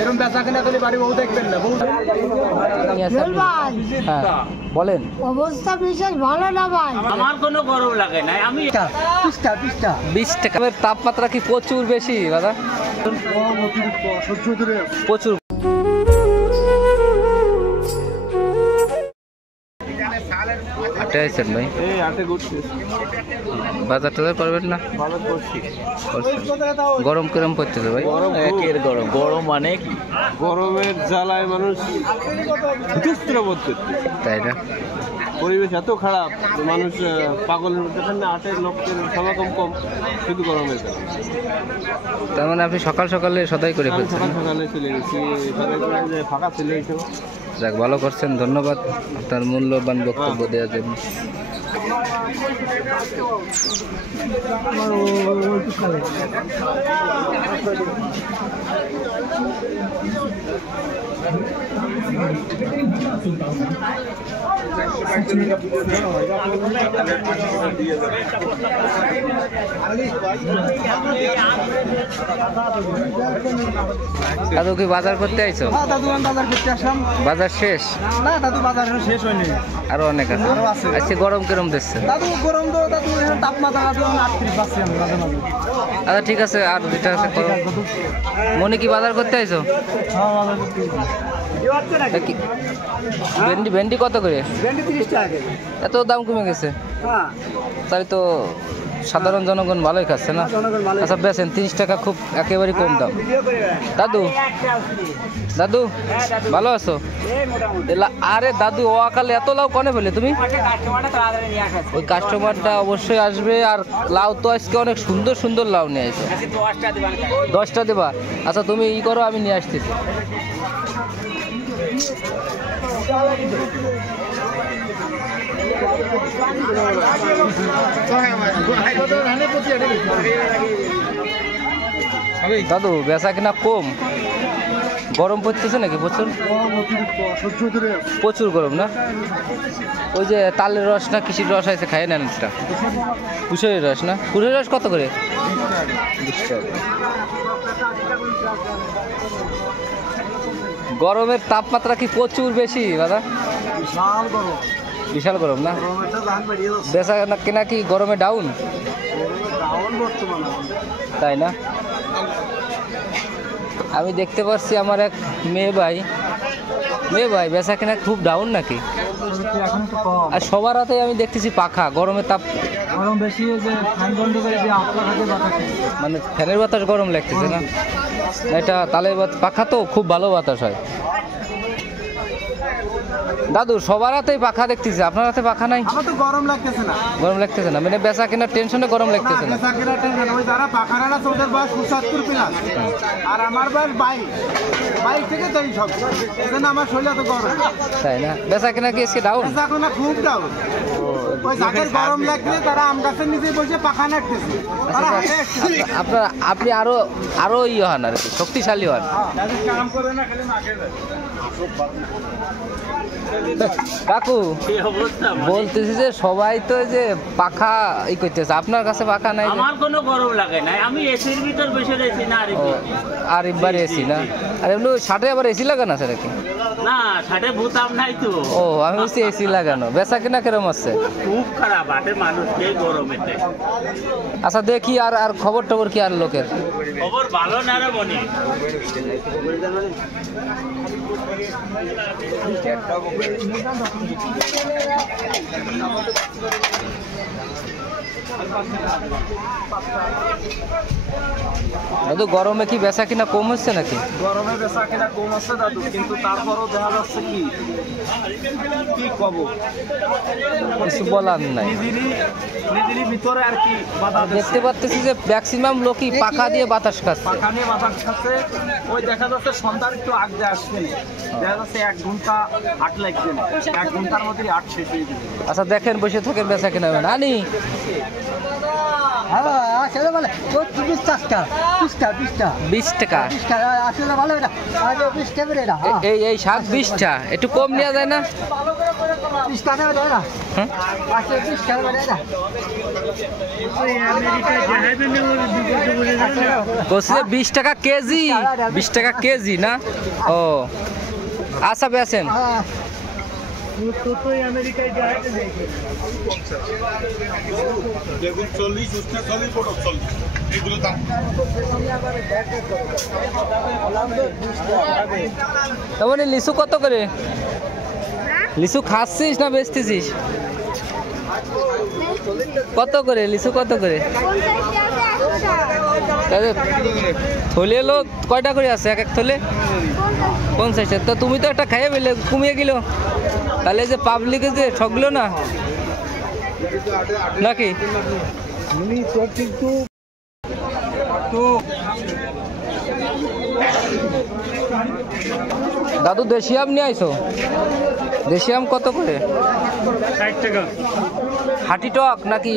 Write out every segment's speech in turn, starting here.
এরকম বেচা কিনা করলে বাড়ি বউ দেখবেন না। বলেন, অবস্থা বিশেষ ভালো না ভাই। আমার কোনো গরম লাগে না। আমি 20 টাকা। তাপমাত্রা কি প্রচুর বেশি দাদা? প্রচুর। আটে আছেন ভাই? বাজার টাজার করবেন না? গরম কিরম পড়তেছে ভাই? গরম মানে কি? গরমের জ্বালায় মানুষ তাই না? পরিবেশ এত খারাপ যে মানুষ পাগলের মধ্যে আটের লোকের সমাগম কম, শুধু গরমের কারণে। তার মানে আপনি সকাল সকালে সদাই করে ফেলছেন? সকালে চলে গেছি, ফাঁকা চলে গেছে। যাক, ভালো করছেন, ধন্যবাদ আপনার মূল্যবান বক্তব্য দেওয়ার জন্য। দাদু কি বাজার করতে আইছো? দাদু বাজার করতে আসলাম। বাজার শেষ? না দাদু, বাজার শেষ হয়নি, আরো অনেক আছে। আজকে গরম কিরম দিচ্ছে দাদু? গরম তো দাদু তাপমাত্রা 38 পাচ্ছি আমি মাঝে মাঝে। আচ্ছা ঠিক আছে, আর 2 টাকা করো। মনে কি বাজার করতে আইছো? ভেন্ডি কত করে? ভেন্ডি 30 টাকা। এত দাম কমে গেছে? তাই তো সাধারণ জনগণ ভালোই খাচ্ছে না? আচ্ছা বেচেন, 30 টাকা খুব একেবারে কম দাম। দাদু, দাদু ভালো আছো? আরে দাদু, ও আকালে এত লাউ কনে ফেলে তুমি? ওই কাস্টমারটা অবশ্যই আসবে। আর লাউ তো আজকে অনেক সুন্দর সুন্দর লাউ নিয়ে আসো। 10টা দেবা? আচ্ছা তুমি ই করো, আমি নিয়ে আসতেছি। দাদু বেচা কিনা কম? গরম পড়তেছে নাকি প্রচুর? প্রচুর গরম না? ওই যে তালের রস না কিসির রস আছে, খাই নেন একটা। কুশারির রস না? কুশারির রস কত করে? 20 টাকা। গরমের তাপমাত্রা কি প্রচুর বেশি দাদা? বিশাল গরম না? বেচা কিনা কি গরমে ডাউন? তাই না? আমি দেখতে পাচ্ছি আমার এক মেয়ে ভাই বেচা কিনা খুব ডাউন নাকি? আর সবার হাতে আমি দেখতেছি পাখা। গরমে তাপ গরম বেশি, মানে ফ্যানের বাতাস গরম লাগতেছে না? এটা তালের পাখা তো খুব ভালো বাতাস হয়। দাদু সবার হাতেই পাখা দেখতেছি, আপনার হাতে পাখা নাই? আমার তো গরম লাগতেছে না। গরম লাগতেছে না মানে বেচা কেনার টেনশনে গরম লাগতেছে না? বেচা কেনার টেনশন। ওই যারা পাখা রানা ওদের বয়স 75 প্লাস, আর আমার বয়স 22 থেকে দেই সব, এজন্য আমার শরীর এত গরম। তাই না? বেচা কেনা কি আজকে ডাউন? বেচা কেনা খুব ডাউন। ওই যাদের গরম লাগছে তারা আম গাছের নিচে বসে পাখা নাড়তেছে। আপনি আরো ইয়ে হন, আর কি শক্তিশালী হন। কাকু বলতেছি যে সবাই তো যে পাখা ই করতেছে, আপনার কাছে পাখা নাই? আমার কোনো গরম লাগে না। আমি এসির ভিতর বসে রয়েছি না। আর একবার এসি না? আর এমনি শার্টে আবার এসি লাগানো আছে নাকি? না, শার্টে বুতাম নাই তো। ও, আমি বলছি এসি লাগানো। বেচা কিনা কিরম আছে? খুব খারাপ, হাটে মানুষকে গরমেতে। আচ্ছা দেখি, আর খবর টবর কি আর লোকের? খবর ভালো না রে মনে। দাদু গরমে কি বেচা কিনা কম হচ্ছে নাকি? গরমে বেচা কিনা কম আছে দাদু, কিন্তু তারপরও দেখা যাচ্ছে কি কব, কিছু বলার নাই। নিজেরই ভিতরে আর কি দেখতে পাচ্ছি যে ম্যাক্সিমাম লোকই পাখা দিয়ে বাতাস খাচ্ছে। পাখা নিয়ে বাতাস খাচ্ছে। ওই দেখা যাচ্ছে সন্ধ্যার একটু আগে আসবে, দেখা যাচ্ছে 1 ঘন্টা আট লাগবে না, 1 ঘন্টার মধ্যেই আট শেষ হয়ে যাবে। আচ্ছা দেখেন, বসে থাকেন, বেচা কিনা নানি। হ্যাঁ আসলে বলে 20 টাকা 20 টাকা আসলে ভালো এটা 20 টাকা বেরে না এই শাক 20টা একটু কম নেওয়া যায় না 20 টাকা বেরে না হ্যাঁ আসলে 20 টাকা বেরে না বলছি যে 20 টাকা কেজি 20 টাকা কেজি না ও আচ্ছা বেছেন বেগুন 40 উস্তা 40 পটল 40 এগুলো দাম তারপরে লিচু কত করে লিচু খাচ্ছিস না বেচতেছিস কত করে লিচু কত করে থলে এলো কয়টা করে আছে এক এক থলে 50 তো তুমি তো একটা খাইয়ে পেলে কমিয়ে গেল তাহলে যে পাবলিকে যে ঠকলো না নাকি দাদু দেশি আম নিয়ে আইছো দেশি আম কত করে 60 টাকা হাঁটি টক নাকি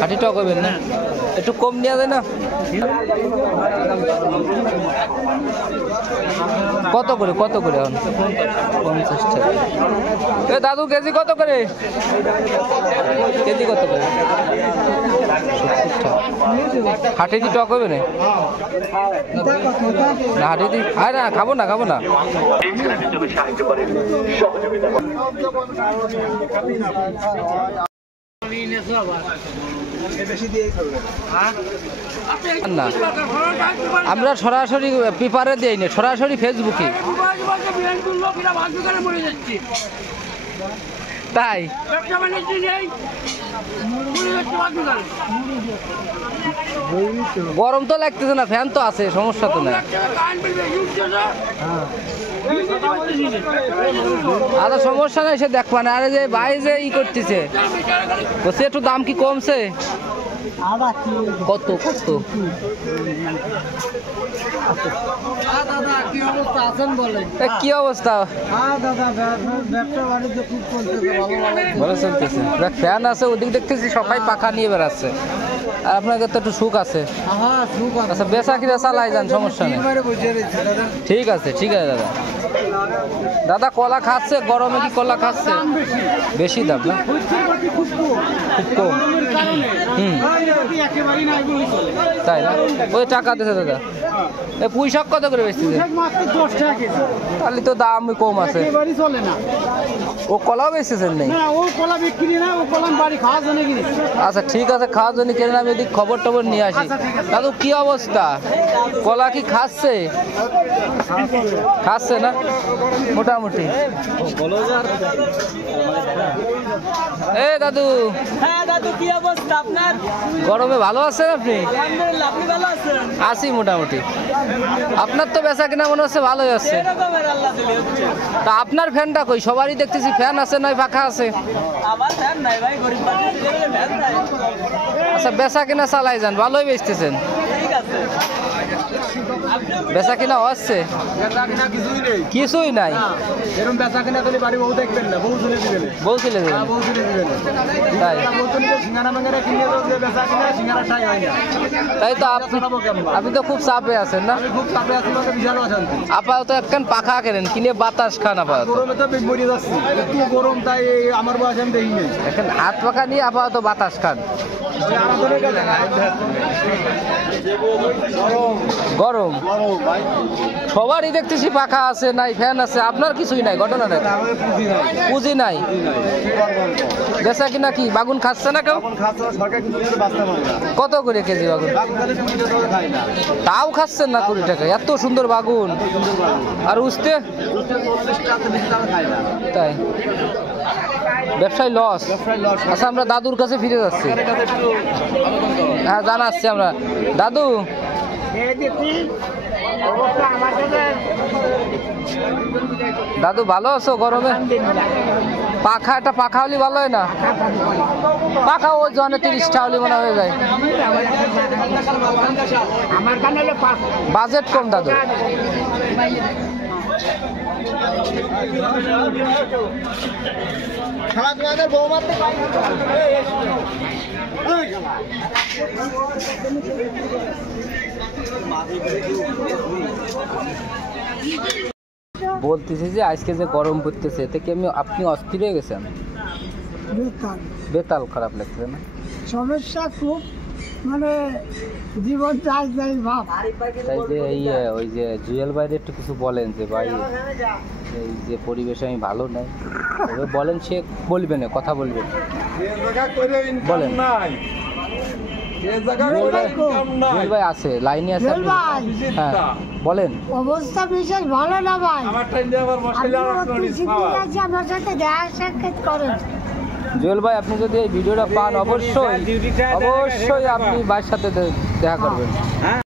হাঁটি টক হবেন না একটু কম নেওয়া যায় না কত করে এখন 50 টাকা এ দাদু কেজি কত করে কেজি কত করে 70 টাকা হাঁটি দি টক হবে না হাঁটি দি আরে না খাবো না না আমরা সরাসরি পেপারে দিই না সরাসরি ফেসবুকে তাই গরম তো লাগতেছে না ফ্যান তো আছে সমস্যা তো না আরে সমস্যা নাই সে দেখবা না আরে যে ভাই যে ই করতেছে বলছে একটু দাম কি কমছে কত দাদা কি অবস্থা আছেন বলেন কি অবস্থা ব্যবসা বাণিজ্য খুব চলতেছে ভালো চলতেছে ফ্যান আছে ওদিক দেখতেছি সবাই পাখা নিয়ে বেড়াচ্ছে আর আপনাদের তো একটু সুখ আছে আচ্ছা বেচা কিনা চালাই যান সমস্যা নেই ঠিক আছে দাদা কলা খাচ্ছে গরমে কি কলা খাচ্ছে বেশি দাম না খুব কম তাই না ওই টাকা দিচ্ছে দাদা এই পুঁই শাক কত করে বেচতেছে তাহলে তো দাম কম আছে ও কলাও বেচতেছেন নেই আচ্ছা ঠিক আছে খাওয়ার জন্য কেন আমি এদিক খবর টবর নিয়ে আসি দাদু কি অবস্থা কলা কি খাচ্ছে না মোটামুটি এ দাদু কি অবস্থা আপনার গরমে ভালো আছেন আপনি আলহামদুলিল্লাহ আপনি ভালো আছেন আছি মোটামুটি আপনার তো বেচা কিনা মনে হচ্ছে ভালোই আছে তা আপনার ফ্যানটা কই সবারই দেখতেছি ফ্যান আছে নয় পাখা আছে আমার ফ্যান নাই ভাই গরিব মানুষ ফ্যান নাই আচ্ছা বেচা কিনা চালাই যান ভালোই বেচতেছেন ঠিক আছে বেচা কিনা হচ্ছে কিছুই নাই এরকম বেচা কিনা তাহলে বাড়ি বউ দেখবেন না বউ চলে দিবেন বউ চলে যাবেন তাই সিঙ্গারা মাঙ্গারা কিনে বেচা কিনা সিঙ্গারা টাই হয় না তাই তো আপনি তো খুব চাপে আছেন না আমি খুব চাপে আছি বলতে বিশাল অশান্তি আপাতত একখান পাখা কেনেন কিনে বাতাস খান আপাতত গরমে তো মরে যাচ্ছি একটু গরম তাই আমার বয়স আমি দেখি নেই এখন হাত পাখা নিয়ে আপাতত বাতাস খান গরম সবারই দেখতেছি পাখা আছে নাই ফ্যান আছে আপনার কিছুই নাই ঘটনা নাই পুঁজি নাই বেচা কিনা কি বাগুন খাচ্ছে না কেউ কত করে কেজি বাগুন তাও খাচ্ছেন না 20 টাকা এত সুন্দর বাগুন আর উঠতে তাই ব্যবসায় লস আচ্ছা আমরা দাদুর কাছে ফিরে যাচ্ছি হ্যাঁ জানাচ্ছি আমরা দাদু দাদু ভালো আছো গরমে একটা পাখা হলে ভালো হয় না পাখা ওই জনে 30টা হলে মনে হয়ে যায় বাজেট কম দাদু খেলাধুলাদের বউ মারতে বলতেছি যে আজকে যে গরম পড়তেছে এতে কি আপনি অস্থির হয়ে গেছেন? বেতাল খারাপ লাগছে না? সমস্যা খুব, মানে জীবন চাই যাই ভাব। তাই যে ওই যে জুয়েল ভাইয়ের একটু কিছু বলেন যে ভাই এই যে পরিবেশ আমি ভালো নাই, তবে বলেন, সে বলবে না, কথা বলবেন, বলেন। জুয়েল ভাই আছে, লাইনে আছে, জুয়েল ভাই, হ্যাঁ বলেন। অবস্থা বিশেষ ভালো না ভাই। আমার সাথে দেখা সাক্ষাৎ করেন। জুয়েল ভাই, আপনি যদি এই ভিডিওটা পান অবশ্যই অবশ্যই আপনি ভাইয়ের সাথে দেখা করবেন।